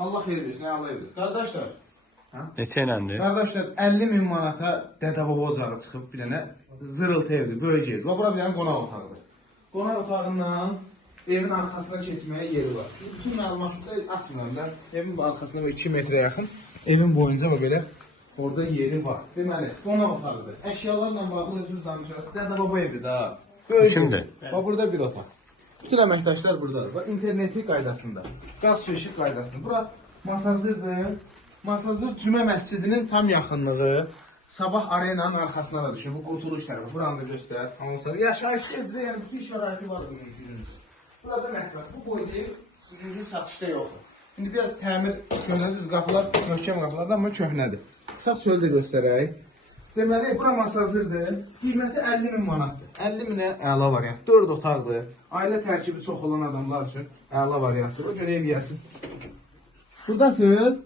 Allah xeyir versin, Allah evdir. Qardaşlar, Neçə iləndir? qardaşlar 50.000 manata dədə-baba ocağı çıxıb bir dənə zırıltı evdir, böyük evdir. Və bura bir dənə qonaq otağıdır. Qonaq otağından evin arxasına keçməyə yeri var. Bütün məlumatları açmıram da. Evin arxasına 2 metrə yaxın, evin boyunca və belə orada yeri var. Deməli, qonaq otağıdır. Əşyalarla bağlı özünüz danışırsınız. Dədə-baba evdir da. Böyük Kimdir? Və burada bir otaq. Bütün əməkdaşlar buradadır. Və internetli qaydasında, qaz su işıq qaydasında. Bura masazırdır. Masazır Cümə məscidinin tam yaxınlığı. Sabah arenanın arxasına da düşür. Bu qurtuluş tərəfi. Buranı da göstər. Anonslar. Yaşayış evdə, yəni bütün şəraiti var bunun üçün. Burada mətbəx. Bu boyda sizin satışda yoxdur. İndi biraz təmir köhnədir. Qapılar möhkəm qapılardır, amma köhnədir. Sağ çöldə göstərək. Deməli, bura masazırdır. Qiyməti 50.000 manatdır. 50.000-ə əla variant. 4 otaqdır. Ailə tərkibi çox olan adamlar üçün əla variantdır. O görə ev yəsin. Buradasınız.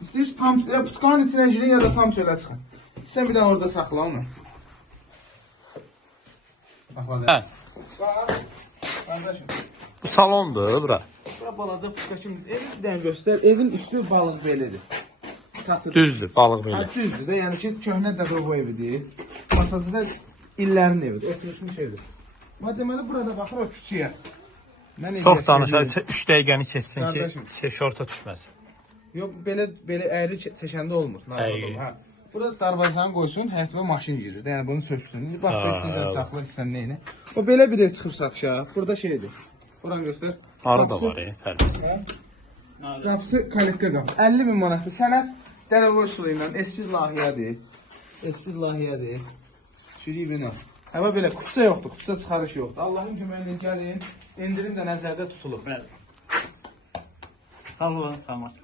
İstəyirsiniz tam putkanın içinə girin ya da tam çölə çıxın. Sən bir dənə orada saxla onu. Hə. Bax. Qardaşım. Bu salondur bura. Bura balaca putka kimi. Evi bir dənə göstər. Evin üstü balıq belidir. Tatır. Düzdür, balıq belə. Ha, düzdür də, yəni ki, köhnə dəfə bu evidir. Masası da illərin evidir, oturuşmuş evidir. Amma deməli, burada baxır o küçüyə. Çox danışar, 3 dəqiqəni keçsin ki, Qardaşım. şorta düşməsin. Yox, belə əyri çəkəndə olmur. Əyri. Hə. Burada darvazanı qoysun, həyətə maşın girir. Yəni bunu söksün. İndi bax da istəyirsən saxla, istəyirsən neyini. O belə bir ev çıxıb satışa. Burada şeydir. Buranı göstər. Arı da var, pərdəsi. Qapısı kollektə qapı. 50.000 manatdır. Sənət dərəvə üsulu ilə eskiz layihədir. Eskiz layihədir. Çürük bina. Həvə belə kupça yoxdur, kupça çıxarış yoxdur. Allahın köməyi ilə gəlin. İndirim də nəzərdə tutulur. Sağ olun, sağ olun.